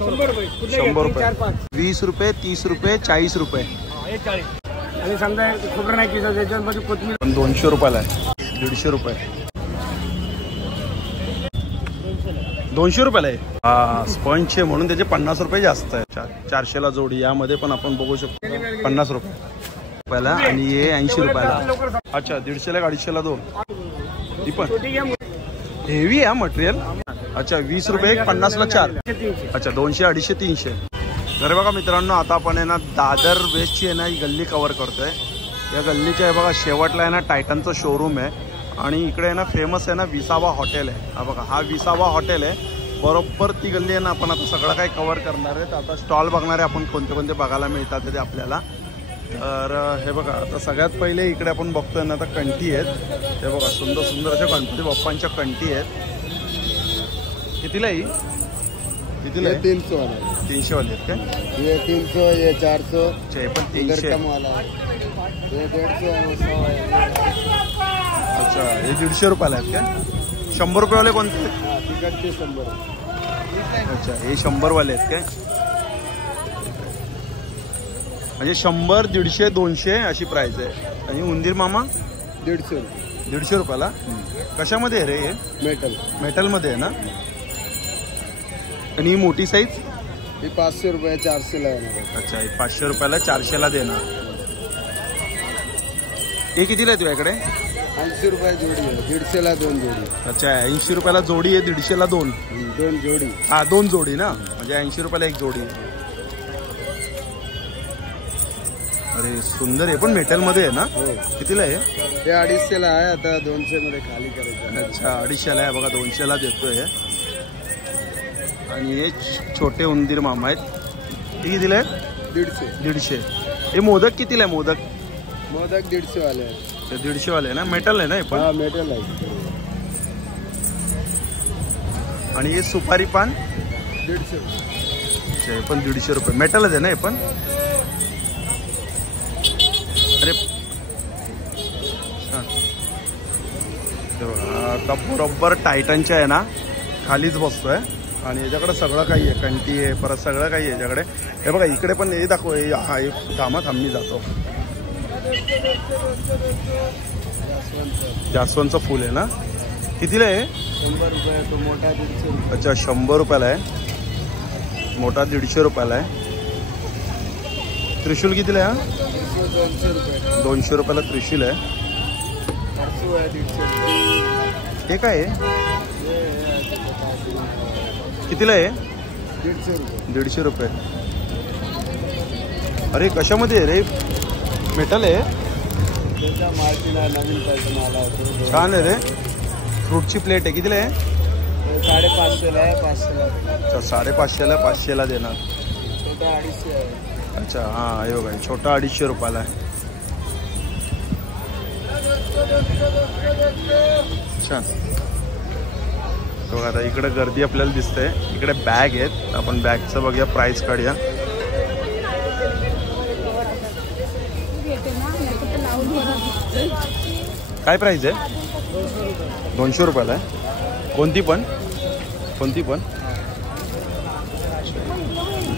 100 रुपये 20 रुपये 30 रुपये 40 रुपये आणि समजा खोबरं नाही किलो त्याच्यामध्ये कोथिंबीर 200 रुपयाला आहे. 150 रुपये 200 रुपयाला आहे. हा स्पंज म्हणून त्याचे 50 रुपये जास्त आहे. 400ला जोडी. यामध्ये पण आपण बघू शकतो 50 रुपयाला आणि हे 80 रुपयाला. अच्छा 150ला 250ला 2. ही पण हेवी आहे मटेरियल. अच्छा 20 रुपये 50ला 4. अच्छा 200 250 300. तर बघा मित्रांनो आता आपण आहे ना दादर वेस्टची आहे ना ही गल्ली कव्हर करतोय. या गल्लीच्या आहे बघा शेवटला आहे ना टायटनचं शोरूम आहे आणि इकडे आहे ना फेमस आहे ना विसावा हॉटेल आहे. हा बघा हा विसावा हॉटेल आहे. बरोबर ती गल्ली आहे ना. आपण आता सगळं काही कव्हर करणार आहे. आता स्टॉल बघणार आहे आपण कोणते कोणते बघायला मिळतात ते आपल्याला. तर हे बघा आता सगळ्यात पहिले इकडे आपण बघतोय ना आता कंठी आहेत. ते बघा सुंदर सुंदर अशा गणपती बाप्पांच्या कंठी आहेत. कितीला ही? कितीला? 300 वाला 300 वाले आहेत काय? ये 300 ये 400 हे पण 300. ये 150. अच्छा हे 150 रुपयाला आहेत काय? 100 रुपयेवाले कोणते? तिकडचे 100. अच्छा हे 100 वाले आहेत काय? म्हणजे 100 150 200 अशी प्राइस आहे. आणि उंदीर मामा 150 रुपयाला. कशामध्ये आहे रे हे? मेटलमध्ये आहे ना. आणि ही मोठी साईज ही 500 रुपये 400ला येणार. अच्छा हे 500 रुपयाला 400ला देणार. हे कितीला आहे तुझ्याकडे? 80 रुपये जोडी आहे. 150ला 2 जोडी. अच्छा 80 रुपयाला जोडी आहे. 150ला 2 जोडी. हा 2 जोडी ना. म्हणजे 80 रुपयाला 1 जोडी. अरे सुंदर आहे पण मेटलमध्ये आहे ना. कितीला आहे? हे 250ला आहे. आता 200 मध्ये खाली करायचं. अच्छा 250ला आहे बघा. 200ला देतोय. आणि हे छोटे उंदीर मामा आहेत. हे कितीला आहे? 150. हे मोदक कितीला आहे? मोदक 150 वाले आहे. 150 वाले आहे ना. मेटल आहे ना हे पण? हा मेटल आहे. आणि हे सुपारी पान 150. अच्छा हे पण 150 रुपये. मेटलच आहे ना हे पण? अरे आता बरोबर टायटनच्या आहे ना खालीच बसतोय. आणि याच्याकडे सगळं काही आहे. कंटी आहे परत सगळं काही आहे याच्याकडे. हे बघा इकडे पण हे दाखव. हे थांबी जातो. जास्वंतचं फुल आहे ना. कितीला आहे? 100 रुपये. तो मोठा 150 रुपये. अच्छा 100 रुपयाला आहे. मोठा 150 रुपयाला आहे. त्रिशूल कितीला आहे? 200 रुपये. 200 रुपयाला त्रिशूल आहे. हे काय आहे? कितीला आहे? 150 रुपये. अरे कशामध्ये आहे रे? मेटल आहे. छान आहे रे. फ्रूटची प्लेट आहे. कितीला आहे? 550ला आहे. 500ला. अच्छा 550ला 500ला देणार. छोटा 250 आहे. अच्छा हां हे बघा छोटा 250 रुपयाला आहे. छान. बघा आता इकडे गर्दी आपल्याला दिसते. इकडे बॅग आहेत. आपण बॅगचं बघूया प्राइस काढूया. काय प्राइस आहे? 200 रुपयाला आहे. कोणती पण?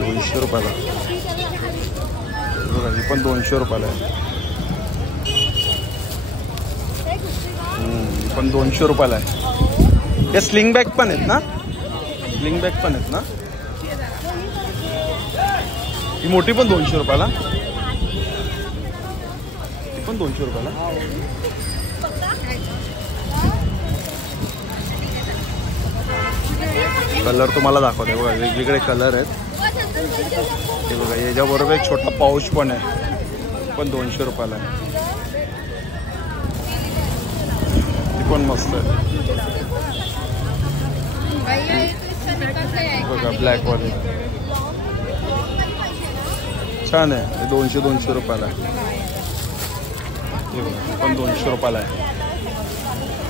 200 रुपयाला. बघा ही पण 200 रुपयाला आहे. पण 200 रुपयाला आहे. हे स्लिंग बॅग पण आहेत ना. स्लिंग बॅग पण आहेत ना. ही मोठी पण 200 रुपयाला. ही पण 200 रुपयाला. कलर तुम्हाला दाखवते बघा. वेगवेगळे कलर आहेत. हे बघा याच्याबरोबर एक छोटा पाऊच पण आहे. पण 200 रुपयाला आहे. ती पण मस्त आहे बघा. ब्लॅक वाली छान आहे. 200 रुपयाला आहे. हे बघा पण 200 रुपयाला आहे.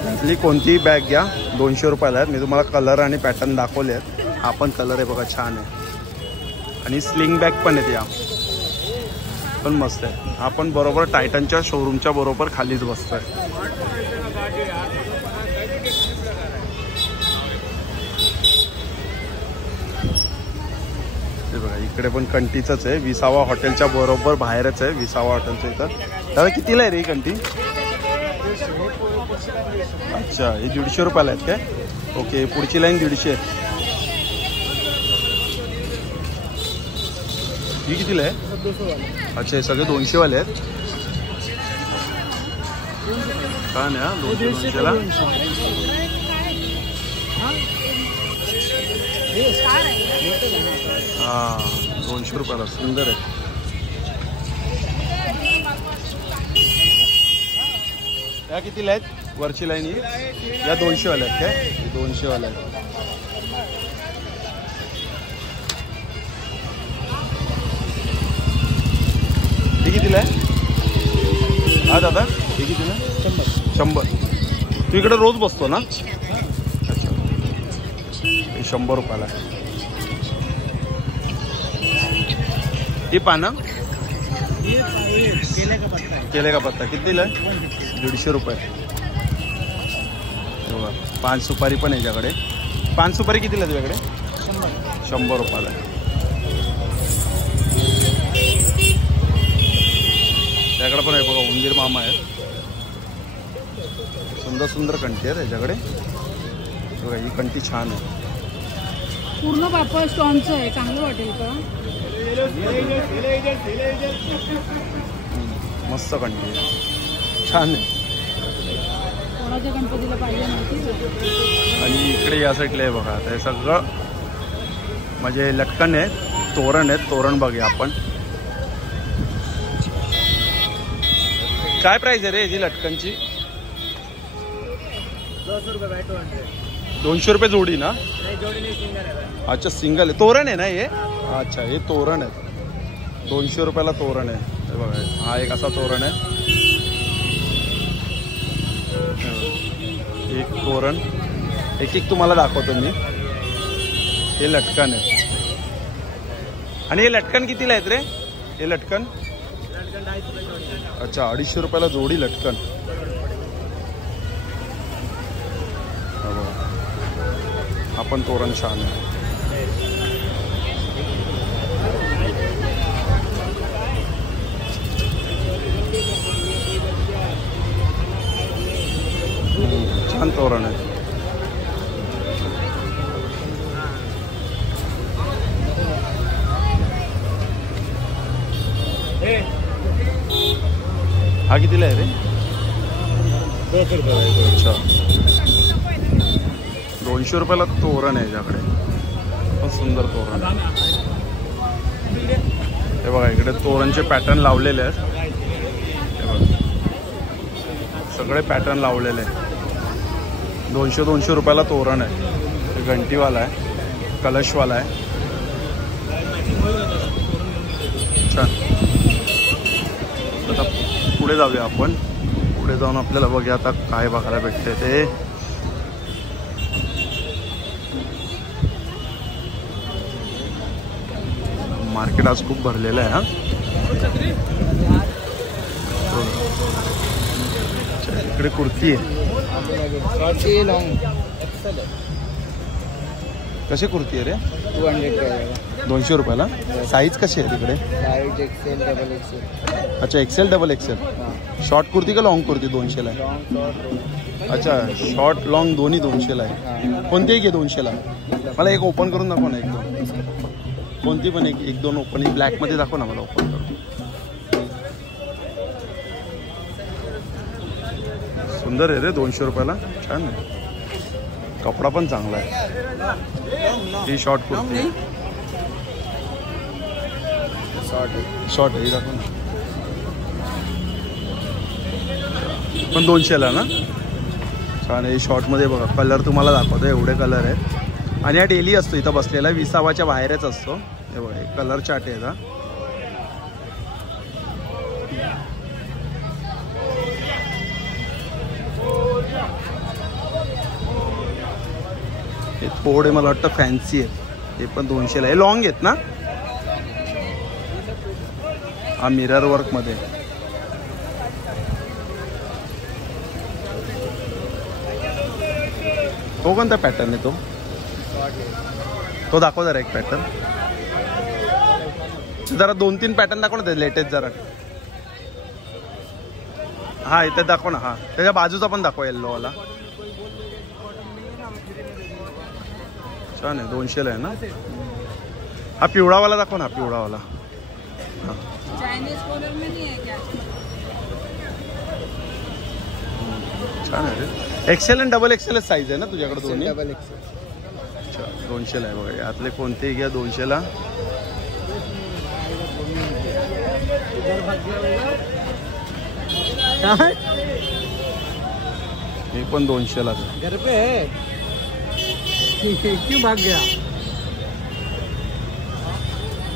यातली कोणतीही बॅग घ्या 200 रुपयाला आहेत. मी तुम्हाला कलर आणि पॅटर्न दाखवले आहेत. हा पण कलर आहे बघा छान आहे. आणि स्लिंग बॅग पण आहेत. या पण मस्त आहे. आपण बरोबर टायटनच्या शोरूमच्या बरोबर खालीच बसतोय. इकडे पण कंटीचंच आहे. विसावा हॉटेलच्या बरोबर बाहेरच आहे विसावा हॉटेलच्या इथं. दादा कितीला आहे रे ही कंटी? अच्छा, हे 150 रुपयाला आहेत काय? ओके, पुढची लाईन 150. ही कितीला आहे? अच्छा, हे सगळे 200 वाले आहेत. काय नाही, 200ला. हा, 200 रुपयाला. सुंदर आहे. या कितीला आहेत? वरची लाईन ही या 200 वाल्या आहेत काय? 200 वाल्या आहेत. हे कितीला आहे? हा दादा, हे कितीला? 100. तू इकडे रोज बसतो ना? अच्छा, हे 100 रुपयाला आहे. ही पानं केले का पत्ता कितीला आहे? 150 रुपये. बघा, 5 सुपारी पण आहे याच्याकडे. 5 सुपारी कितीला आहे तुझ्याकडे? 100 रुपयाला. त्याकडे पण आहे बघा, उंदीर मामा आहे. सुंदर सुंदर कंटी आहे त्याच्याकडे. बघा, ही कंटी छान आहे. पूर्ण पापड स्टॉनचं आहे. चांगलं वाटेल का? मस्त कंटी आहे, छान आहे. कोणाच्या गणपतीला पाहिजे माहिती. आणि इकडे या साईडला आहे बघा, ते सगळं म्हणजे लटकन आहे, तोरण आहेत. तोरण बघूया आपण. काय प्राइस आहे रे याची लटकनची? 200 रुपये जोडी ना? अच्छा, सिंगल आहे. तोरण आहे ना हे? अच्छा, हे तोरण आहे. 200 रुपयाला तोरण आहे. हे बघा, हा एक असा तोरण आहे. एक तोरण, एक एक तुम्हाला दाखवतो मी. हे लटकन आहे. आणि हे लटकन कितीला आहेत रे? हे लटकन अच्छा, 250 रुपयाला जोडी लटकन. आपण तोरण छान आहे. छान तोरण आहे. हा कितीला आहे रे? 200 रुपये. अच्छा, 200 रुपयाला तोरण आहे याच्याकडे. पण सुंदर तोरण आहे. हे बघा, इकडे तोरणचे पॅटर्न लावलेले आहेत. हे बघा, सगळे पॅटर्न लावलेले आहेत. 200 रुपयाला तोरण आहे. हे घंटीवाला आहे, कलशवाला आहे. छान. आता पुढे जाऊया आपण. पुढे जाऊन आपल्याला बघूया आता काय बघायला भेटते ते. मार्केट आज खूप भरलेलं आहे. हा, इकडे कुर्ती आहे. कशी कुर्ती आहे रे? 200 रुपयाला. साईज कशी आहे तिकडे? अच्छा, Excel double Excel. Short kurti का लॉंग कुर्ती 200ला आहे? अच्छा, शॉर्ट लॉंग दोन्ही 200ला आहे. कोणतीही घे 200ला. मला एक ओपन करून दाखव ना, 1-2. कोणती पण 1-2 ओपन. ब्लॅकमध्ये दाखव ना मला ओपन करून. सुंदर आहे रे, 200 रुपयाला. छान आहे, कपडा पण चांगला आहे. ही शॉर्ट कुर्ती आहे. शॉर्ट आहे, दाखव ना. पण 200ला ना? छान आहे. शॉर्टमध्ये बघा, कलर तुम्हाला दाखवतो. एवढे कलर आहेत. आणि हा डेली असतो इथं बसलेला. विसावाच्या बाहेरच असतो. हे बघा, एक कलर चार्ट आहे हा. हे थोडे मला वाटतं फॅन्सी आहे. हे पण 200ला. हे लॉंग आहेत ना? हा, मिरर वर्क मध्ये. तो कोणता पॅटर्न आहे? तो दाखव जरा एक पॅटर्न. जरा 2-3 पॅटर्न दाखव ना, लेटेस्ट जरा. हा इथे दाखव ना. हा त्याच्या बाजूचा पण दाखवा येल्लो वाला. छान आहे, 200 आहे ना. हा पिवळावाला दाखव ना, पिवळावाला. छान आहे रे. एक्सेल आणि डबल एक्सेल साईज आहे ना तुझ्याकडे दोन्ही? Double XL. अच्छा 200 आहे बघा. यातले कोणतेही घ्या 200. हे पण 200 घर पे है क्यों भाग गया.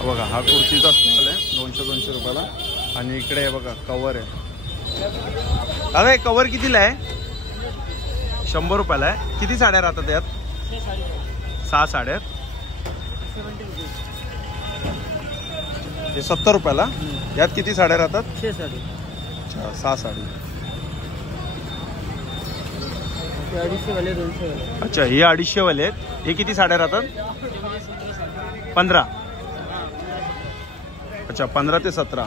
बघा हा कुर्तीचा स्टॉल आहे 200 रुपयाला. आणि इकडे आहे बघा कवर आहे. दादा हे कवर कितीला आहे? 100 रुपयाला आहे. किती साड्या राहतात यात? 6 साड्या. हे 70 रुपयाला. यात किती साड्या राहतात? 6 साडी. अच्छा 6 साडी. 250 वाले 200 वाले. अच्छा हे 250 वाले आहेत. हे किती साड्या राहतात? 15. अच्छा 15 ते 17.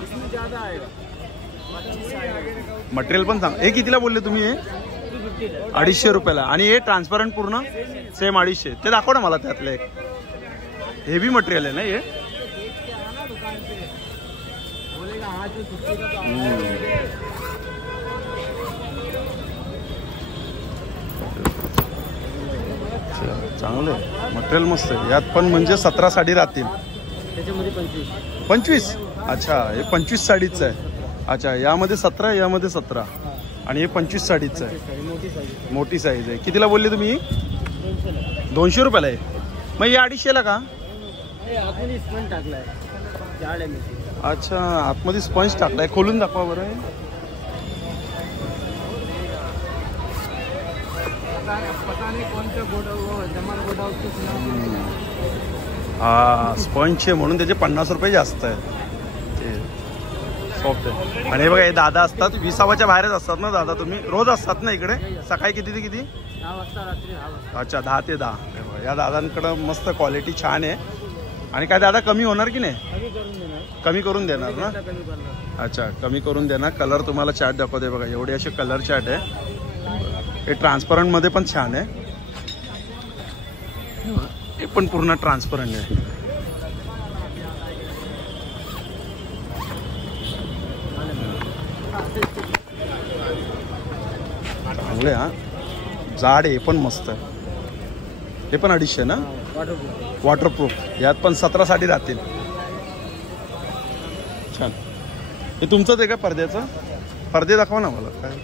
मटेरियल पण सांग. हे कितीला बोलले तुम्ही? हे 250 रुपयाला. आणि हे ट्रान्सपरंट पूर्ण सेम 250. ते दाखव ना मला त्यातलं एक. हेवी मटेरियल आहे ना हे. चांगलं आहे मटेरियल, मस्त आहे. यात पण म्हणजे 17 साडी राहतील. त्याच्यामध्ये 25. अच्छा हे 25 साडीचं आहे. अच्छा यामध्ये 17, यामध्ये 17 आणि हे 25 साडीचं आहे. मोठी साईज आहे. कितीला बोलले तुम्ही? 200 रुपयाला आहे. मग हे 250 का? अच्छा आतमध्ये स्पंज टाकलाय. खोलून दाखवा बरं. हा स्पंज म्हणून त्याचे 50 रुपये जास्त आहे. ते सॉफ्ट आहे. आणि हे बघा हे दादा असतात 20च्या बाहेरच असतात ना दादा? तुम्ही रोज असतात ना इकडे? सकाळी किती ते किती? 10 वाजता रात्री 10 वाजता. अच्छा 10 ते 10. या दादांकडं मस्त क्वालिटी छान आहे. आणि काय दादा कमी होणार की नाही? कमी करून देणार ना? अच्छा कमी करून देणार. कलर तुम्हाला चार्ट दाखवते बघा. एवढे असे कलर चार्ट आहे. हे ट्रान्सपरंट मध्ये पण छान आहे. हे पण पूर्ण ट्रान्सपरंट आहे. चांगले. हा जाड आहे पण मस्त आहे. हे पण 250 ना? वॉटरप्रूफ. यात पण 17 साडी राहतील. छान. हे तुमचंच आहे का पडद्याचं? पडदे दाखवा ना मला. काय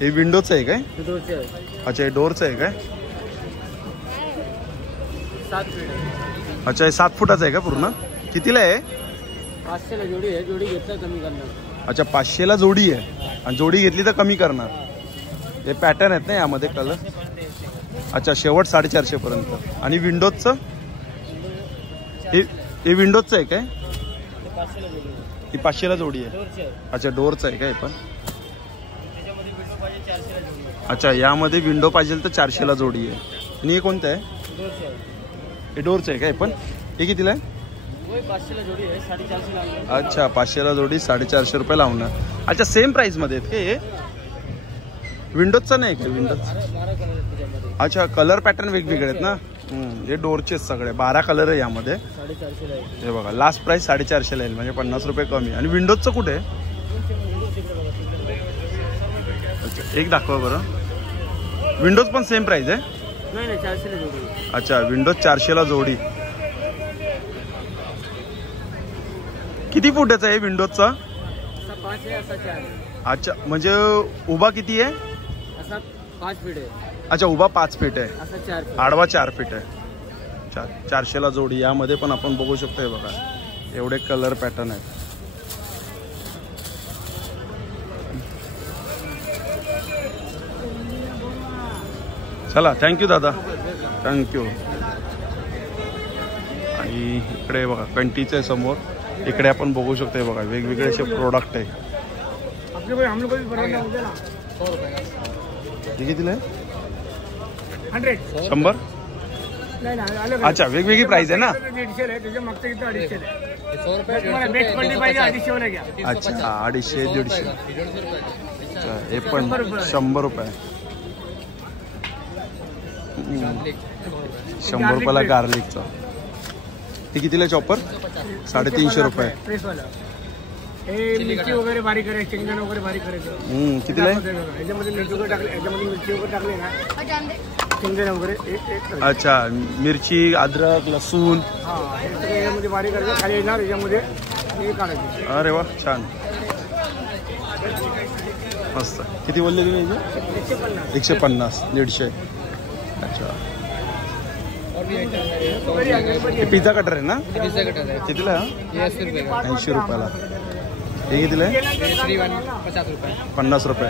हे विंडोचं आहे काय? अच्छा हे डोरचं आहे काय? 7 फीट. अच्छा हे 7 फुटाचं आहे का पूर्ण? कितीला आहे? 500ला जोडी आहे. जोडी घेतला कमी करणार. अच्छा 500ला जोडी आहे. आणि जोडी घेतली तर कमी करणार. हे पॅटर्न आहेत ना यामध्ये कलर? अच्छा शेवट 450 पर्यंत. आणि विंडोजचं? हे विंडोजचं आहे काय? ही 500ला जोडी आहे. अच्छा डोरचं आहे काय पण? अच्छा यामध्ये विंडो पाहिजे तर 400ला जोडी आहे. आणि हे कोणतं आहे? हे डोरचं आहे काय पण? हे कितीला आहे? 500ला जोडी आहे. 450 लागणार. अच्छा 500ला जोडी 450 रुपये लावणार. अच्छा सेम प्राइस मध्ये आहेत हे? विंडोजचं नाही का? विंडोज. अच्छा कलर पॅटर्न वेगवेगळे आहेत ना? हे डोरचेच सगळे 12 कलर आहे यामध्ये. 450ला आहे. हे बघा लास्ट प्राइस 450ला येईल म्हणजे 50 रुपये कमी. आणि विंडोजचं कुठे आहे? अच्छा एक दाखवा बरं. विंडोज पण सेम प्राइस आहे? नाही 400ला जोडी. अच्छा विंडोज 400ला जोडी. किती फुटाचा आहे विंडोजचा? असा 5 आहे, असा 4 आहे. अच्छा म्हणजे उभा किती आहे? असा 5 फीट आहे. अच्छा उभा 5 फीट आहे. असा 4 फीट. आडवा 4 फीट आहे. 400ला जोडी. यामध्ये पण आपण बघू शकतो. हे बघा एवढे कलर पॅटर्न आहेत. चला थँक्यू दादा. थँक्यू. आणि इकडे बघा कंटीचे समोर. इकडे आपण बघू शकतो. हे बघा वेगवेगळे असे प्रोडक्ट आहे. हे कितीला आहे? 100. 100. नाही नाही अलग अच्छा वेगवेगळी प्राइस आहे ना. 150 आहे त्याच्या मागचं इथं 250 आहे. तुम्हाला बेस्ट क्वालिटी पाहिजे 250 वाला घ्या. अच्छा 250 150. अच्छा हे पण 100 रुपये. 100 रुपयाला गार्लिकचा. ते कितीला चॉपर? 350 रुपये. फ्रेश वाला. हे मिरची वगैरे बारीक करायची, शेंगदाणे वगैरे बारीक करायचं. कितीला आहे? याच्यामध्ये मिरची वगैरे टाकले, याच्यामध्ये मिरची वगैरे टाकले ना, शेंगदाणे वगैरे एक अच्छा मिरची अद्रक लसूण. हा हे सगळं याच्यामध्ये बारीक करायचं. खाली येणार याच्यामध्ये हे काढायचे. अरे वा छान मस्त. किती बोलले तुम्ही? 150 150. अच्छा पिझ्झा कटर आहे ना? कितीला? 80 रुपयाला. हे कितीला आहे? 50 रुपये.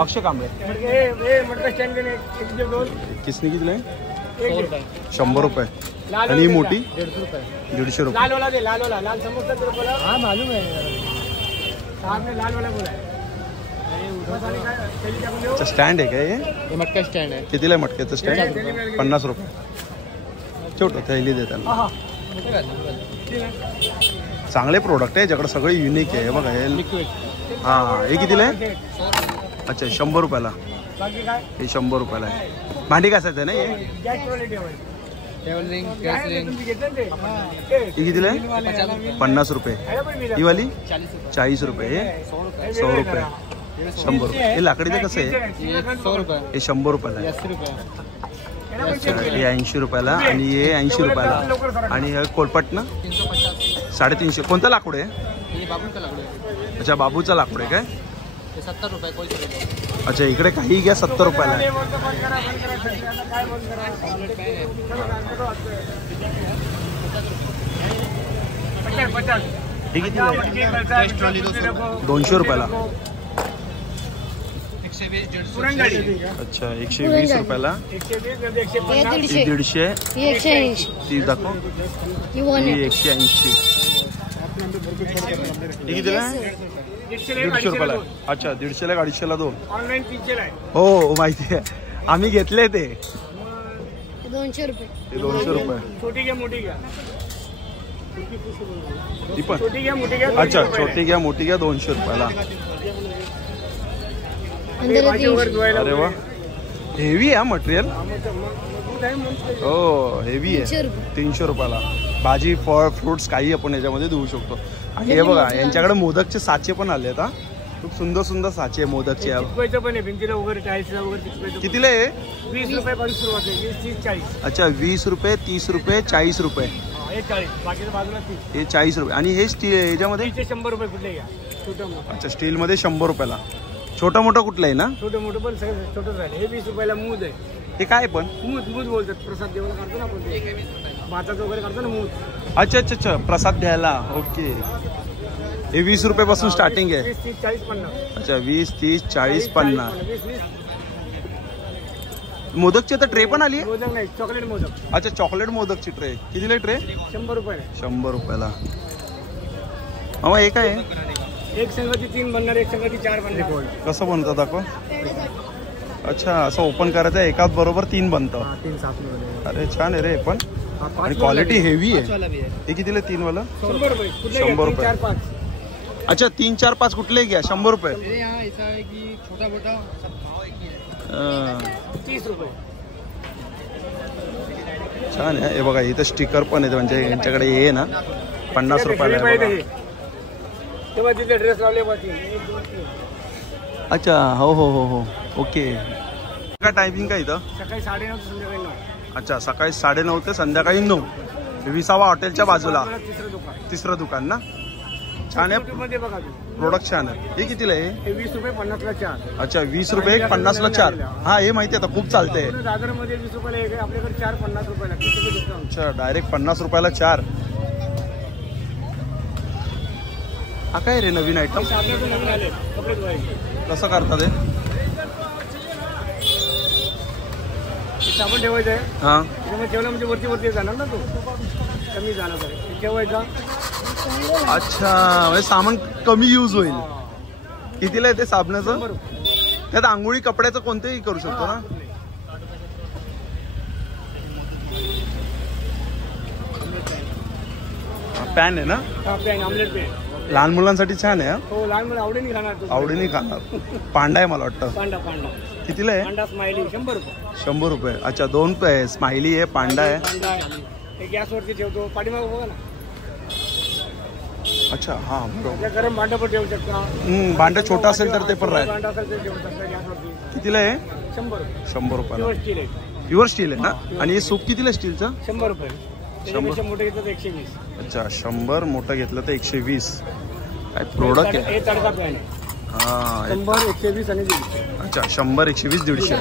अक्षय कांबळे किसने कितीला आहे? 100 रुपये. आणि ही मोठी 150 रुपये. लाल वाला दे, लाल वाला. लाल समोसा तेरे को हाँ मालूम है, साहब ने लाल वाला बोला है. अच्छा स्टँड आहे का हे? मटका स्टँड आहे. कितीला आहे मटक्याचं स्टँड? 50 रुपये. छोटं थैली देताना. चांगले प्रोडक्ट आहे याच्याकडे, सगळे युनिक आहे. बघा हे हां हे कितीला आहे? अच्छा 100 रुपयाला. हे 100 रुपयाला आहे. भांडी घासायचं आहे ना हे? ही कितीला आहे? 50 रुपये. ही वाली 40 रुपये. हे 100 रुपये. 100 रुपये. हे लाकडीचं कसं आहे? हे 100 रुपयाला आहे. हे 80 रुपयाला आणि हे 80 रुपयाला. आणि हे कोलपट ना 350. कोणतं लाकूड आहे? अच्छा बाबूचा लाकूड आहे काय? 70 रुपये. अच्छा इकडे काही घ्या 70 रुपयाला आहे. हे किती? 200 रुपयाला. अच्छा 120 रुपयाला. 150. ती दाखव. ही 180. हे कितीला आहे? 150 रुपयाला. अच्छा 150ला 250ला 2. ऑनलाईन 300 आहे. हो माहिती आहे, आम्ही घेतले ते. 200 रुपये. 200 रुपये. छोटी घ्या मोठी घ्या. ती पण छोटी घ्या मोठी घ्या. अच्छा छोटी घ्या मोठी घ्या 200 रुपयाला. अरे वा हेवी आहे मटेरियल. हो हेवी आहे. 300 रुपयाला. भाजी फळ फ्रुट्स काही आपण याच्यामध्ये देऊ शकतो. आणि हे बघा यांच्याकडे मोदकचे साचे पण आले आहेत. खूप सुंदर सुंदर साचे मोदकचे. पण आहे भिंतीला वगैरे टाईल्सला वगैरे. कितीला आहे? 20 रुपये सुरुवात आहे. 20 30 40. अच्छा 20 रुपये 30 रुपये 40 रुपये. हे 40 बाकीच्या बाजूला 30. हे 40 रुपये. आणि हे स्टील याच्यामध्ये 100 रुपये कुठले घ्या. छोटं. अच्छा स्टीलमध्ये 100 रुपयाला. छोटं मोठं कुठलं आहे ना? छोटं मोठं पण सगळं छोटंच राहिले. हे 20 रुपयाला मूद आहे. हे काय पण? मूद बोलतात. प्रसाद देवाला काढतो ना आपण, भाताचं वगैरे काढतो ना मूद. अच्छा अच्छा अच्छा प्रसाद द्यायला. ओके. हे 20 रुपयापासून स्टार्टिंग आहे. 20 30 40 50. अच्छा 20 30 40 50. मोदकची तर ट्रे पण आली आहे. मोदक नाही चॉकलेट मोदक. अच्छा चॉकलेट मोदकची ट्रे. कितीला ट्रे? 100 रुपये. 100 रुपयाला. मग हे काय? एक संघाची 3 बनणार, एक संघाची 4 बनणार. कसं बनतं दाखव. अच्छा असं ओपन करायचं एकाच बरोबर 3 बनतं. 3 7. अरे छान आहे रे हे पण. आणि क्वालिटी हेवी आहे. हे कितीला 3 वाला? 100 रुपये. 100 रुपये. 4 5. अच्छा 3 4 5 कुठले घ्या 100 रुपये. ऐसा है कि छोटा मोटा सब भाव एक ही है. 30 रुपये. छान आहे. हे बघा इथं स्टिकर पण आहे म्हणजे यांच्याकडे हे ना 50 रुपयाला. तेव्हा तिथे ड्रेस लावले पाहिजे. अच्छा हो हो हो हो ओके. का टायमिंग काय इथं? सकाळी 9:30 ते संध्याकाळी 9. अच्छा सकाळी 9:30 ते संध्याकाळी 9. 20वा हॉटेलच्या बाजूला तिसरं दुकान ना. छान आहे. मध्ये बघा प्रोडक्ट छान आहे. हे कितीला आहे? हे 20 रुपये 50 ला 4. अच्छा 20 रुपये 50 ला 4. हा हे माहिती आहे आता खूप चालते. दादरमध्ये 20 रुपयाला एक आहे, आपल्याकडे 4 50 रुपयाला. 30 रुपये डिस्काउंट. अच्छा डायरेक्ट 50 रुपयाला 4. हा काय रे नवीन आयटम? नवीन आले कपडे धुवायचे. कसं करतात हे? साबण ठेवायचं आहे. हां त्याच्यामुळे ठेवलं म्हणजे वरती जाणार ना तो, कमी जाणार आहे. ठेवायचा. अच्छा म्हणजे सामान कमी यूज होईल. कितीला आहे ते साबणाचं? त्यात आंघोळी कपड्याचं कोणतेही करू शकतो ना. पॅन आहे ना? हा पॅन, ऑमलेट पॅन. लहान मुलांसाठी छान आहे. हो लहान मुलं आवडीने खाणार तो. आवडीने खाणार. पांडा आहे मला वाटतं. पांडा पांडा कितीला आहे? पांडा स्माइली 100 रुपये. 100 रुपये. अच्छा, 2 स्माइली आहे, पांडा आहे. पांडा हे गॅसवरती ठेवतो. पाठीमागं बघा ना. अच्छा हा बरोबर. गरम भांडं पण ठेवू शकता. भांडं छोटा असेल तर ते पण राहील. भांडं असेल तर ठेवू शकता गॅसवरती. कितीला आहे? 100 रुपये. 100 रुपयाला. प्युअर स्टील आहे. प्युअर स्टील आहे ना? आणि हे सूप कितीला स्टीलचं? 100 रुपये. त्याच्यापेक्षा मोठे घेतलं तर 120. अच्छा 100 मोठं घेतलं तर 120. काय प्रोडक्ट आहे. हे तडका पॅन आहे. हा 100, 120 आणि 150. अच्छा 100, 120, 150.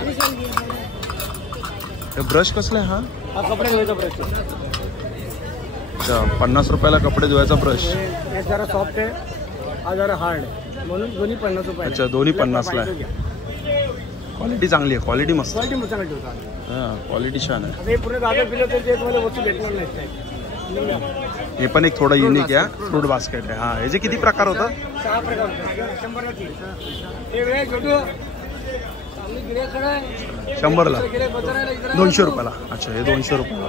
हे ब्रश कसला आहे हा? हा कपडे धुवायचा ब्रश आहे. अच्छा 50 रुपयाला कपडे धुवायचा ब्रश. हे जरा सॉफ्ट आहे, हा जरा हार्ड आहे, म्हणून दोन्ही 50 रुपये. अच्छा दोन्ही 50ला आहे. क्वालिटी चांगली आहे. क्वालिटी मस्त. क्वालिटी मस्त ठेवतात. हां क्वालिटी छान आहे. आता हे पुढे दादा पिलं तर ते तुम्हाला वस्तू भेटणार नाही. हे पण एक थोडं युनिक आहे. फ्रूट बास्केट आहे. हा याचे किती प्रकार होतात? 6 प्रकार होतात. 100 ला 3. हे वेळ छोटू सामने गिऱ्हाईक खड़ा है. 100ला. गिऱ्हाईक बता रहा है इधर. 200 रुपयाला. अच्छा हे 200 रुपयाला.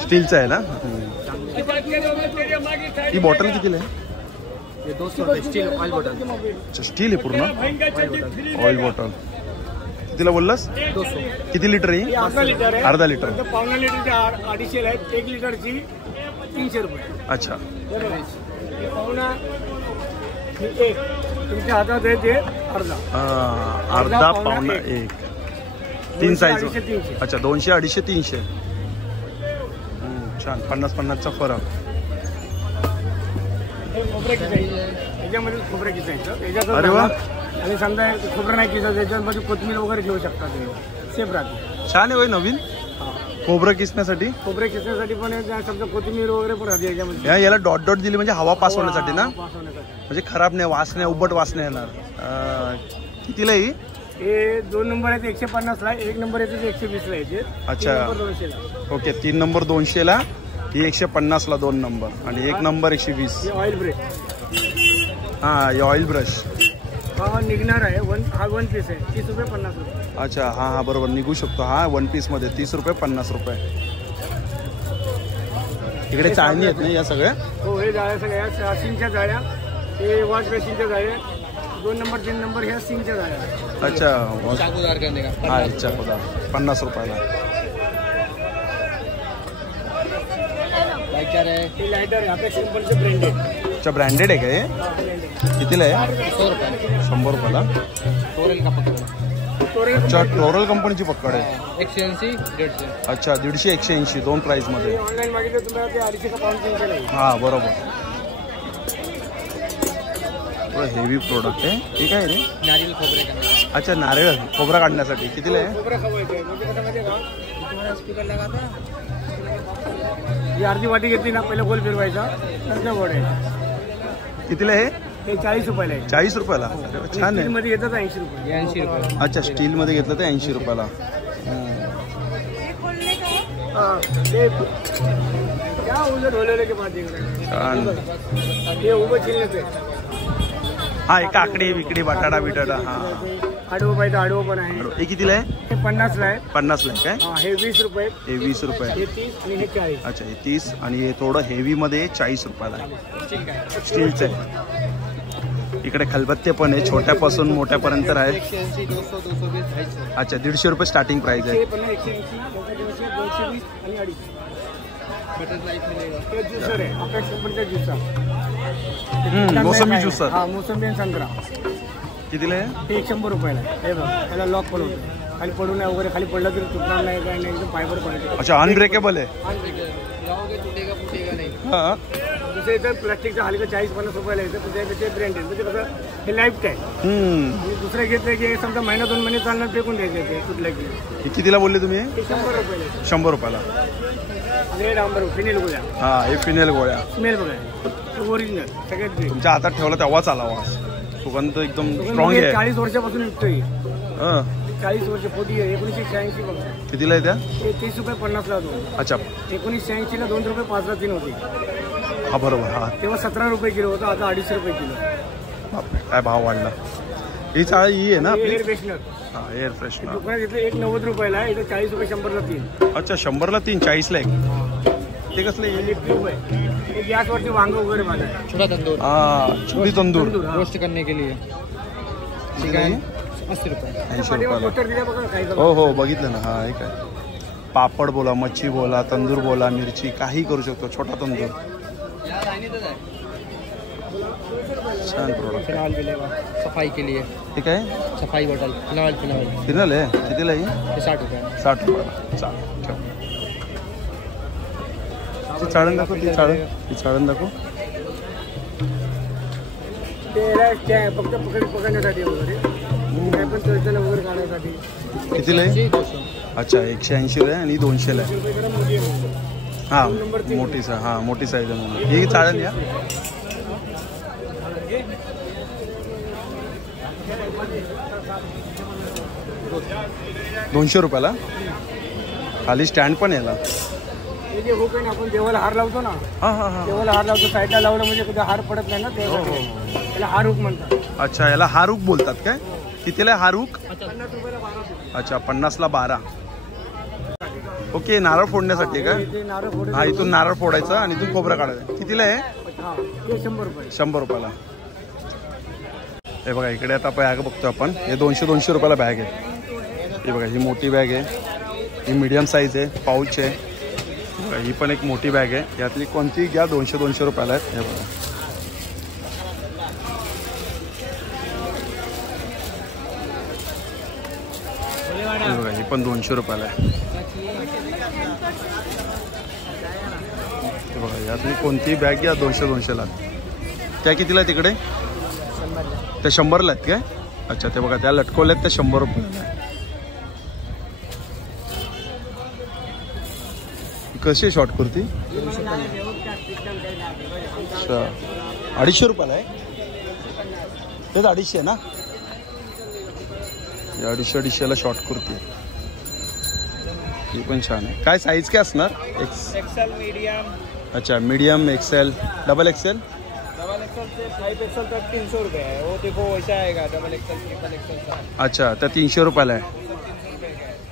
स्टीलचं आहे ना? ही बॉटल कितीला आहे? ये 200 रुपये स्टील ऑइल बॉटल. अच्छा स्टील आहे पूर्ण. ऑइल बॉटल कितीला बोललास? 200. किती लिटर आहे? अर्धा लिटर आहे. अर्धा लिटर. पावणा लिटरची 250 आहेत. 1 लिटरची 300 रुपये. अच्छा पावणा एक तुमच्या हातात आहे ते अर्धा. अर्धा पावणा एक. 3 साईज. 200-300. अच्छा 200, 250, 300. छान. 50-50चा फरक. खोबरं किसायचं याच्यामध्ये. खोबरं किसायचं याच्यात. अरे वा. आणि समजा खोबरं नाही किसायचं त्याच्यामध्ये कोथिंबीर वगैरे घेऊ शकता तुम्ही. सेफ राहते. छान आहे होय नवीन खोबरं किसण्यासाठी. खोबरे किसण्यासाठी पण समजा कोथिंबीर वगैरे पण राहते याच्यामध्ये. याला डॉट डॉट दिली म्हणजे हवा पास होण्यासाठी ना? पास होण्यासाठी. म्हणजे खराब नाही, वास नाही, उबट वास नाही येणार. कितीला ही? हे 2 नंबर आहेत 150 ला. 1 नंबर येते 120 ला येते. अच्छा 200 ला. ओके 3 नंबर 200 ला. ही 150 ला 2 नंबर आणि 1 नंबर 120. हे ऑइल ब्रेक. हा हे ऑइल ब्रश. हा निघणार आहे. हा 1 पीस आहे. 30 रुपये 50 रुपये. अच्छा हा हा बरोबर निघू शकतो. हा 1 पीस मध्ये 30 रुपये 50 रुपये. इकडे चाळणी आहेत ना या सगळ्या? हो हे जाळ्या सगळ्या सिंगच्या जाळ्या. हे वॉश बेसिनच्या जाळ्या. 2 नंबर 3 नंबर ह्या सिंगच्या जाळ्या. अच्छा चाकूदार करणे का? हा चाकूदार 50 रुपयाला. हे लायटर आहे. आता सिंपलचे ब्रँड आहे. अच्छा ब्रँडेड आहे का हे? कितीला आहे? 100 रुपये. 100 रुपयाला. टोरेल का पकड. अच्छा टोरल कंपनीची पक्कड आहे. 180, 150. अच्छा 150, 180 2 प्राइस मध्ये. ऑनलाईन मागितलं तुम्हाला ते 250 का पाऊंड 300 नाही. हा बरोबर. हेवी प्रोडक्ट आहे. ठीक आहे रे. नारियल खोबरे का. अच्छा नारळ खोबरा काढण्यासाठी. कितीला आहे? खोबरं खवायचं आहे. म्हणजे कसं माहिती आहे का? तुम्हाला स्पीकर लगाता. ही अर्धी वाटी घेतली ना पहिला गोल फिरवायचा नंतर वडायचा. कितीला आहे? हे 40 रुपयाला आहे. 40 रुपयाला. अरे वा, छान आहे. मध्ये घेतात 80 रुपये. 80 रुपये. अच्छा स्टील मध्ये घेतलं तर 80 रुपयाला. ते क्या उलट ढोलेले के बाद छान. हे उभं चिल्लच आहे. हा एक काकडी विकडी बटाटा बिटाटा. हा आडवं पाहिजे आडवं पण आहे. हे कितीला आहे? हे 50 ला आहे. 50 ला आहे काय? हे 20 रुपये. हे 20 रुपये. हे 30 आणि हे 40. अच्छा हे 30 आणि हे थोडं हेवी मध्ये 40 रुपयाला आहे. स्टीलचं आहे. इकडे खलबत्ते पण आहे. छोट्यापासून मोठ्यापर्यंत आहे. 180, 200, 220. अच्छा 150 रुपये स्टार्टिंग प्राइस आहे. हे पण 180, 220 आणि 250. बटरफ्लाय मिळेल. हे ज्युसर आहे. आपल्या शंभरचा ज्युसर. मोसंबी ज्युसर. हा मोसंबी आणि संत्रा. कितीला आहे? हे 100 रुपयाला. हे बघ त्याला लॉक पण होतं. खाली पडू नाही वगैरे. खाली पडलं तरी तुटणार नाही काय नाही. एकदम फायबर पडते. अच्छा अनब्रेकेबल आहे. तुटेगा फुटेगा नाही. हा दुसरं इथं प्लास्टिकचं हलकं 40-50 रुपयाला येतं. पण त्यापेक्षा ब्रँडेड म्हणजे कसं हे लाईफ टाईम. आणि दुसरं घेतलं की समजा महिना 2 महिने चालणार फेकून द्यायचं ते कुठल्या की. हे कितीला बोलले तुम्ही? हे 100 रुपयाला. 100 रुपयाला. हे डांबर फिनेल गोळ्या. हा हे फिनेल गोळ्या. स्मेल बघा ओरिजिनल सगळ्यात ग्रेट. तुमच्या हातात ठेवला तेव्हाच आला वास. सुगंध एकदम स्ट्रॉंग आहे. 40 वर्षापासून विकतोय. 40 वर्ष 40 आहे. 1986 बघा. कितीला आहे त्या? हे 30 रुपये 50 ला होतो. अच्छा 1986 ला 2 रुपये 5 ला 3 होते. हा बरोबर. हा तेव्हा 17 रुपये किलो होता. आता 250 रुपये किलो. बापरे काय भाव वाढला. ही चाळ ही आहे ना आपली? Air freshener. हा एअर फ्रेशनर. दुकानात इथं 1 90 रुपयाला आहे. इथं 40 रुपये 100 ला 3. अच्छा 100 ला 3, 40 ला 1. ते कसले आणि ट्यूब आहे हे गॅसवरती वांग वगैरे माझं आहे. छोटा तंदूर छोटी तंदूर रोस्ट करने के लिए ठीक आहे 80 रुपये. 80 रुपयाला. पोस्टर दिलं बघा ना काही हो हो बघितलं ना. हा एक आहे पापड बोला, मच्छी बोला, तंदूर बोला, मिरची काही करू शकतो. छोटा तंदूर छान प्रोडक्ट. फिनाइल मिलेगा सफाई के लिए. ठीक आहे. सफाई बॉटल फिनाइल फिनल आहे कितीला आहे? 60 रुपये. 60 रुपयाला. चालेल ठेव. ती चाळण दाखव. ती चाळण दाखव. ते फक्त पकडण्यासाठी वगैरे काय पण तळताना वगैरे काढण्यासाठी. कितीला आहे? 200. अच्छा 180 आहे आणि 200 आहे. रुपये मोठी आहे. हा मोठी साईज. हा मोठी साईज आहे म्हणून ही चाळण या. ₹200 खाली स्टँड पण याला. हे जे हुक आहे ना आपण देवाला हार लावतो ना. हा हा हा. देवाला हार लावतो साईडला लावलं म्हणजे कुठे हार पडत नाही ना त्याला हार हुक म्हणतात. अच्छा याला हारूक बोलतात काय? कितीला आहे हारूक? 50 रुपयाला 12. अच्छा 50ला 12. ओके नारळ फोडण्यासाठी काय? ते नारळ फोडून हा इथून नारळ फोडायचं आणि इथून खोबरं काढायचं. कितीला आहे? हा ते 100 रुपये. ₹100. हे बघा इकडे आता बॅग बघतो आपण. हे 200 रुपयाला बॅग आहे. हे बघा ही मोठी बॅग आहे, ही मीडियम साईज आहे, पाऊच आहे. बघा ही पण एक मोठी बॅग आहे. यातली कोणती घ्या 200 रुपयाला आहेत. हे बघा हे बघा ही पण 200 रुपयाला आहे. हे बघा यातली कोणतीही बॅग घ्या 200ला. त्या कितीला आहे तिकडे? त्या 100ला आहेत काय? अच्छा ते बघा त्या लटकवल्या आहेत त्या 100 रुपयाला आहे. कशी शॉर्ट कुर्ती? अच्छा 250 रुपयाला आहे. तेच 250 ना? 250ला शॉर्ट कुर्ती. ही पण छान आहे. काय साईज काय असणार? XL medium. अच्छा medium XL double XL. Double XL से 5 एक्सेल तक 300 रुपये है. वो देखो वैसा आएगा डबल एक्सेल ट्रिपल एक्सेल का. अच्छा तर 300 रुपयाला आहे.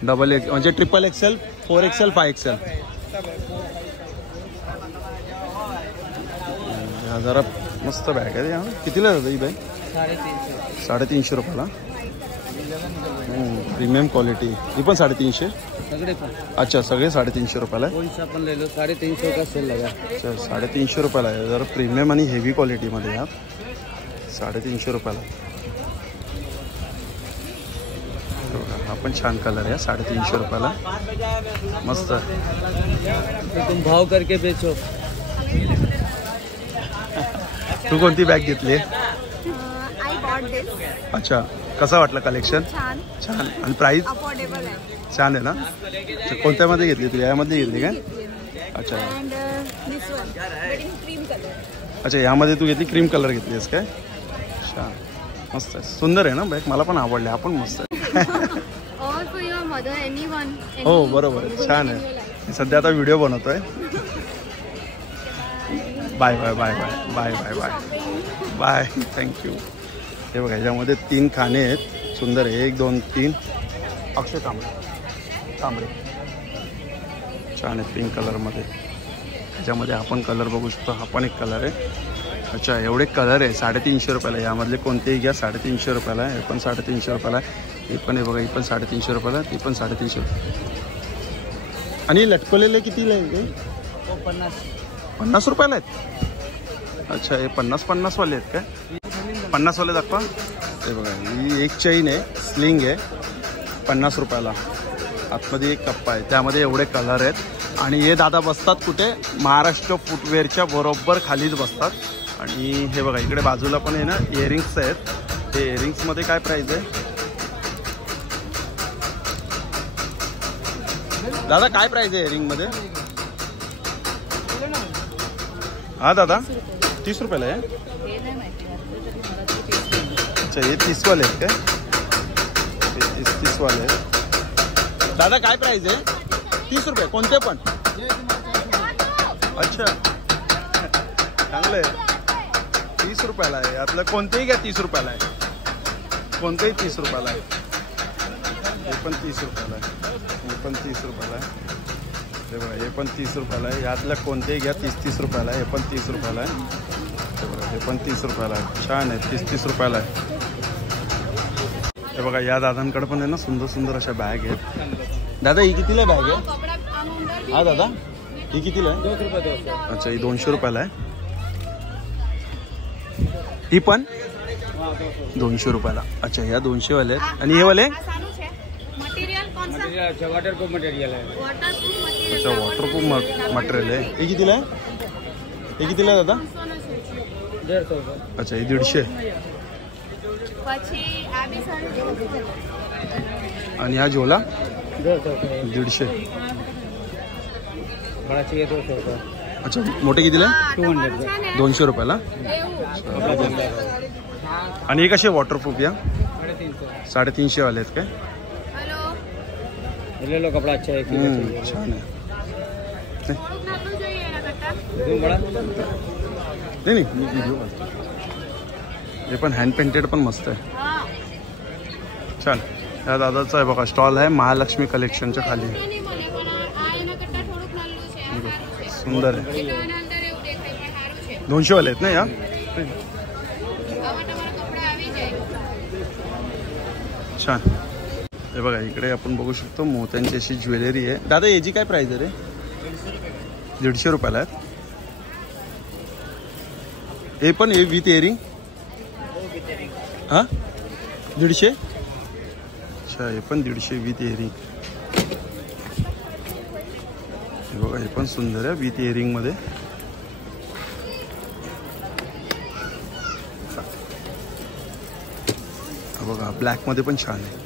डबल एक्स म्हणजे ट्रिपल एक्सेल 4 एक्सेल 5 एक्सेल. जरा मस्त बॅग आहे. कितीला जातं ही बॅग? 350 रुपयाला. Premium quality. ही पण 350. सगळे पण. अच्छा सगळे 350 रुपयाला आहे. कौन सा पण ले लो 350 का सेल लगा. अच्छा 350 रुपयाला आहे. जरा प्रीमियम आणि हेवी क्वालिटीमध्ये यात 350 रुपयाला. हा पण छान कलर आहे 350 रुपयाला. मस्त. तुम भाव करके बेचो. तू कोणती बॅग घेतली? I bought this. अच्छा कसं वाटलं कलेक्शन? छान. छान. आणि प्राईस अफोर्डेबल आहे. छान आहे ना? अच्छा, कोणत्यामध्ये घेतली तू? यामध्ये घेतली काय? अच्छा and this one but in cream colour. अच्छा यामध्ये तू घेतली क्रीम कलर घेतलीस काय? छान मस्त आहे. सुंदर आहे ना बॅग. मला पण आवडले. हा पण मस्त आहे. All for your mother anyone. हो बरोबर छान आहे. सध्या आता व्हिडिओ बनवतोय. Bye bye bye bye bye bye bye bye thank you. हे बघा ह्याच्यामध्ये 3 खाणे आहेत. सुंदर आहे. 1 2 3. अक्षय तांबडे छान आहे पिंक कलरमध्ये. ह्याच्यामध्ये आपण कलर बघू शकतो. हा पण एक कलर आहे. अच्छा एवढे कलर आहे 350 रुपयाला. यामधले कोणतेही घ्या 350 रुपयाला आहे. हे पण 350 रुपयाला आहे. हे पण आहे बघा ही पण 350 रुपयाला. ती पण 350 रुपये. आणि लटकवलेले कितीला आहे? 50 रुपयाला आहेत. अच्छा हे 50 वाले आहेत काय? 50 वाले दाखवा. हे बघा ही एक चैन आहे स्लिंग आहे 50 रुपयाला. आतमध्ये एक कप्पा आहे. त्यामध्ये एवढे कलर आहेत. आणि हे दादा बसतात कुठे? महाराष्ट्र फुटवेअरच्या बरोबर खालीच बसतात. आणि हे बघा इकडे बाजूला पण आहे ना इयरिंग्स आहेत. ते इयरिंग्समध्ये काय प्राईस आहे दादा? काय प्राईस आहे इयरिंगमध्ये? हा दादा 30 रुपयाला आहे. अच्छा हे 30 वाले आहेत काय? 30 वाले आहेत. दादा काय प्राईस आहे? 30 रुपये कोणते पण? अच्छा चांगलं आहे. 30 रुपयाला आहे. यातलं कोणतेही घ्या 30 रुपयाला आहे. कोणतेही 30 रुपयाला आहे. हे पण 30 रुपयाला आहे. हे पण 30 रुपयाला आहे. हे बघा हे पण 30 रुपयाला आहे. यातलं कोणतेही घ्या 30-30 रुपयाला आहे. हे पण 30 रुपयाला आहे. हे बघा हे पण 30 रुपयाला आहे. छान आहे. 30-30 रुपयाला आहे. हे बघा या दादांकडे पण आहे ना सुंदर सुंदर अशा बॅग आहेत. दादा ही कितीला बॅग आहे? हा दादा ही कितीला आहे? 2 रुपये 200. अच्छा ही 200 रुपयाला आहे. ही पण 200 रुपयाला. अच्छा या 200 वाले आहेत. आणि हे वाले मटेरियल अच्छा वाटरप्रूफ मटेरियल है. अच्छा वॉटरप्रूफ मटेरियल आहे. हे कितीला आहे? हे कितीला आहे दादा? 150 रुपये. अच्छा हे 150. आणि हा झोला 200 रुपये. 150. बड़ा चाहिए 200 रुपये. अच्छा मोठे कितीला आहे? 200. 200 रुपयाला. आणि हे कसे वॉटरप्रूफ या? 350. 350 वाले आहेत काय? ले लो कपड़ा अच्छा है. छान आहे. बड़ा नाही मी व्हिडिओ करतो. हे पण हँड पेंटेड पण मस्त आहे. छान. या दादाचा आहे बघा स्टॉल आहे महालक्ष्मी कलेक्शनच्या खाली. सुंदर आहे. 200 वाले आहेत ना या? छान. हे बघा इकडे आपण बघू शकतो मोत्यांची अशी ज्वेलरी आहे. दादा याची काय प्राइस आहे रे? 150 रुपयाला आहेत. हे पण हे विथ इयरिंग हा 150. अच्छा हे पण 150 विथ इयरिंग. हे बघा हे पण सुंदर आहे विथ इयरिंग मध्ये. बघा ब्लॅक मध्ये पण छान आहे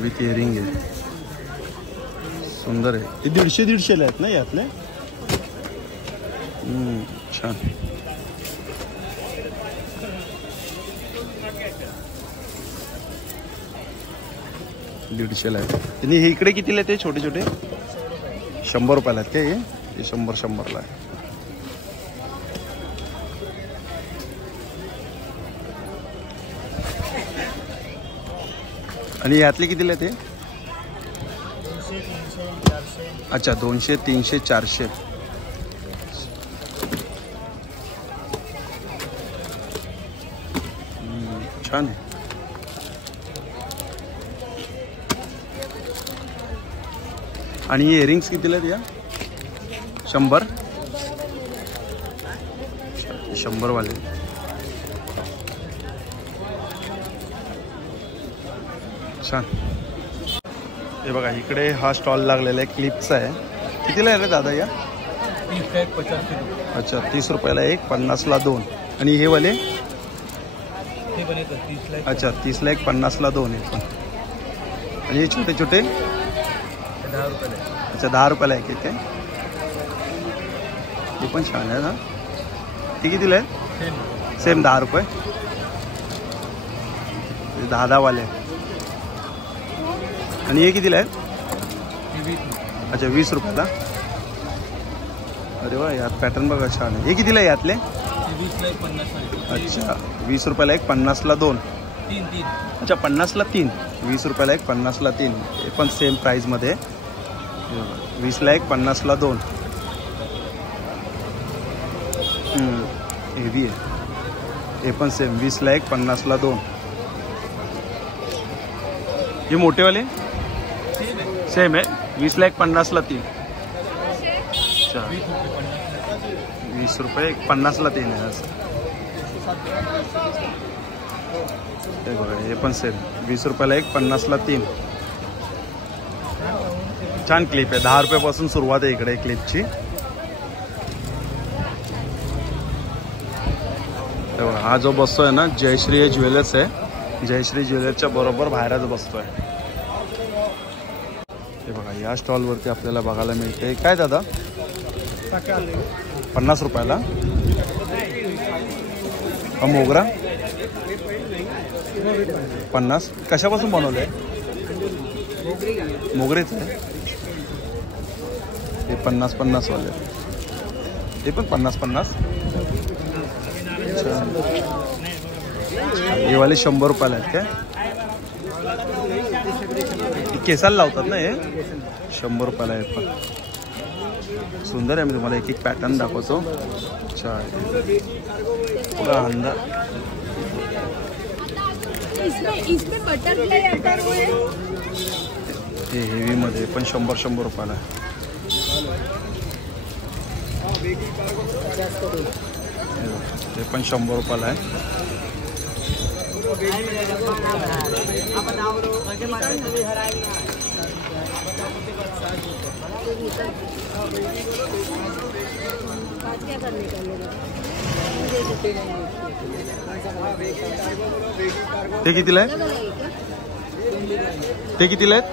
विथ इयरिंग आहे. सुंदर आहे. हे 150 आहेत ना यातले? छान. $150 आहे. आणि हे इकडे कितीला आहे ते छोटे छोटे? 100 रुपयाला आहेत काय? हे 100ला आहे. आणि यातले कितीला आहे ते? अच्छा 200, 300, 400. छान आहे. आणि इयरिंग्स कितीला आहेत या? 100. 100 वाले. छान. हे बघा इकडे हा स्टॉल लागलेला आहे क्लिपचा आहे. कितीला आहे रे दादा या? 50. अच्छा 30 रुपयाला एक, 50ला 2. आणि हे वाले? अच्छा 30ला एक, 50ला 2 आहे पण. आणि हे छोटे छोटे? 10 रुपये. अच्छा 10 रुपयाला एक आहे. हे पण छान आहे ना. ते कितीला आहे? सेम 10 रुपये. 10 वाले. आणि हे कितीला आहे? अच्छा 20 रुपयाला. अरे वा यात पॅटर्न बघा छान आहे. हे कितीला आहे यातले? 20ला 50. अच्छा 20 रुपयाला एक, 50ला 2. 3. अच्छा 50ला 3. 20 रुपयाला एक, 50ला 3. हे पण सेम प्राईजमध्ये. 20ला एक, 50ला 2. हेवी आहे. हे पण सेम 20ला एक, 50ला 2. हे मोठेवाले सेम आहे. 20ला एक, 50ला 3. अच्छा 20 रुपये 50ला 3 आहे असं. हे बघा हे पण सेम 20 रुपयाला एक, 50ला 3. छान क्लिप आहे. 10 रुपयापासून सुरुवात आहे इकडे क्लिपची. बघा हा जो बसतोय ना जयश्री ज्वेलर्स आहे. जयश्री ज्वेलर्सच्या बरोबर बाहेरच बसतोय. हे बघा या स्टॉलवरती आपल्याला बघायला मिळते. काय दादा? 50 रुपयाला. हा मोगरा 50. कशापासून बनवलं आहे? मोगरेच आहे. हे 50-50 वाले. हे पण 50-50. अच्छा हे वाले 100 रुपयाला आहेत काय? केसाला लावतात ना हे? 100 रुपयाला आहे पण सुंदर आहे. मी तुम्हाला एक एक पॅटर्न दाखवतो. अच्छा पूरा अंदर इसमें बटरफ्लाई आता है हे हेवी मध्ये पण 100 रुपयाला आहे. ते पण 100 रुपयाला आहे. ते कितीला आहे? ते कितीला आहेत?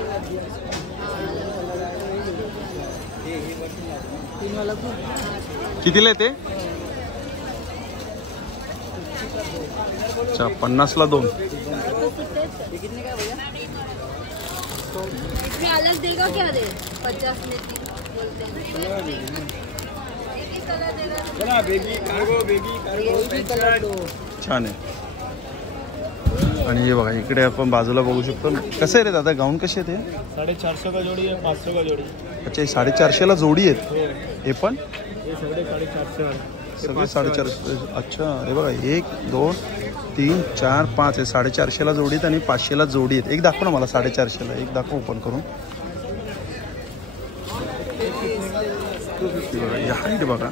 कितीला आहे ते? अच्छा 50ला 2. इसमें अलग देगा क्या दे 50 में 3 बोलते हैं. छान आहे. आणि हे बघा इकडे आपण बाजूला बघू शकतो. कसं आहे रे दादा गाऊन कसे आहे ते? 450 का जोड़ी है, 500 का जोड़ी. अच्छा हे 450 ला जोडी आहेत. हे पण ये सगळे 450. सगळे 450. अच्छा हे बघा 1 2 3 4 5 हे 450 ला जोडी आहेत आणि 500 ला जोडी आहेत. एक दाखव ना मला 450 ला. एक दाखव ओपन करून. बघा हाईट बघा.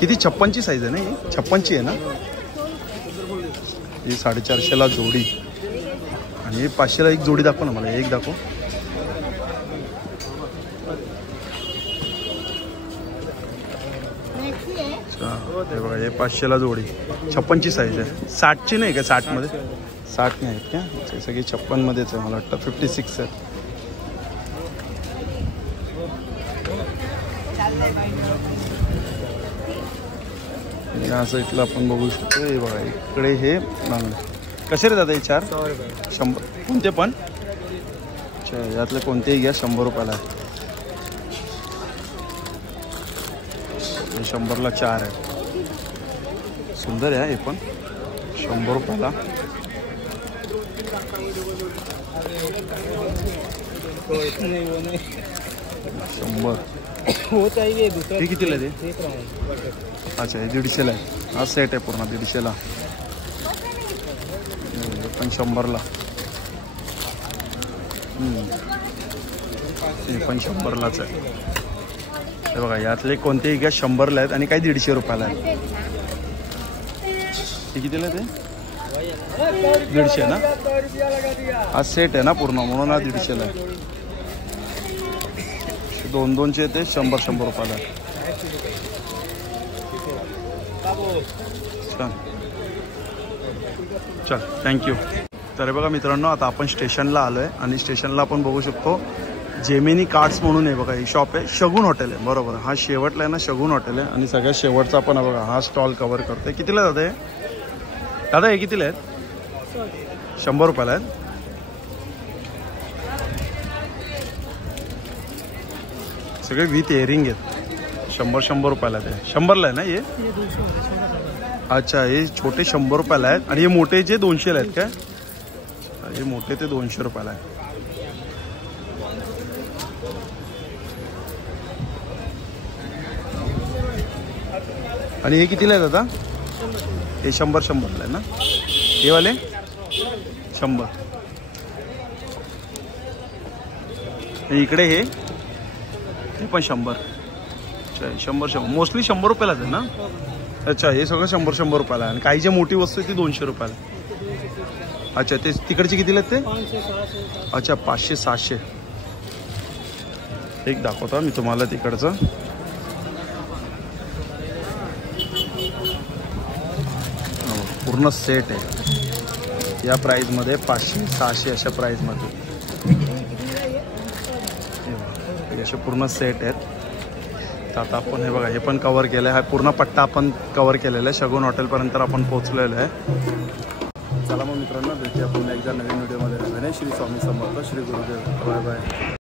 किती 56ची साईज आहे ना ही? 56ची आहे ना ही? 450 ला जोडी आणि 500 ला एक जोडी दाखव ना मला. एक दाखव. हे बघा हे 500 ला जोडी 56ची साईज आहे. 60ची नाही का? 60 मध्ये 60 नाही आहेत का? हे सगळी 56 मध्येच आहे मला वाटतं. 56 आहे. या साईडला आपण बघू शकतो. हे बघा इकडे हे कसे रे दादा हे? 4 100 कोणते पण? अच्छा यातले कोणतेही घ्या 100 रुपयाला आहे. 100ला 4 आहे. सुंदर आहे हे पण 100 रुपयाला. शंभर हो चाहिए दूसरा. हे कितीला आहे ते? अच्छा हे 150ला आहे. हा सेट आहे पूर्ण 150ला. पण 100ला. हे पण 100लाच आहे. हे बघा यातले कोणतेही घ्या 100ला आहेत आणि काही 150 रुपयाला आहेत. हे कितीला आहे ते? 150 ना? हा सेट आहे ना पूर्ण म्हणून हा 150ला आहे. 2-2चे ते 100 रुपयाला आहे. चल थँक्यू. तर बघा मित्रांनो आता आपण स्टेशनला आलो आहे आणि स्टेशनला आपण बघू शकतो जेमिनी कार्ड्स म्हणून आहे बघा. ही शॉप आहे. शगुन हॉटेल आहे बरोबर. हा शेवटला आहे ना शगुन हॉटेल आहे आणि सगळ्यात शेवटचा आपण बघा हा स्टॉल कव्हर करतोय. कितीला जातं हे दादा? हे कितीला आहेत? 100 रुपयाला आहेत. सगळे विथ इयरिंग आहेत. 100 रुपयाला ते. 100ला आहे ना हे? अच्छा हे छोटे 100 रुपयाला आहेत आणि हे मोठे जे 200ला आहेत काय? हे मोठे ते 200 रुपयाला आहे. आणि हे कितीला आहेत आता? हे 100ला आहे ना हे वाले? 100. इकडे हे पण 100. अच्छा 100 मोस्टली 100 रुपयालाच आहे ना? अच्छा हे सगळं 100 रुपयाला आहे आणि काही जी मोठी वस्तू आहे ती 200 रुपयाला. अच्छा ते तिकडचे कितीला आहेत ते? 500-600. अच्छा 500-600. एक दाखवतो मी तुम्हाला तिकडचं. पूर्ण सेट आहे या प्राईजमध्ये 500-600 अशा प्राईजमध्ये. असे पूर्ण सेट आहेत. तर आता आपण हे बघा हे पण कव्हर केलं आहे. हा पूर्ण पट्टा आपण कव्हर केलेला आहे. शगुन हॉटेलपर्यंत आपण पोहोचलेलो आहे. चला मग मित्रांनो भेटूया पुन्हा एकदा नवीन व्हिडिओमध्ये. श्री स्वामी समर्थ. श्री गुरुदेव. Bye bye.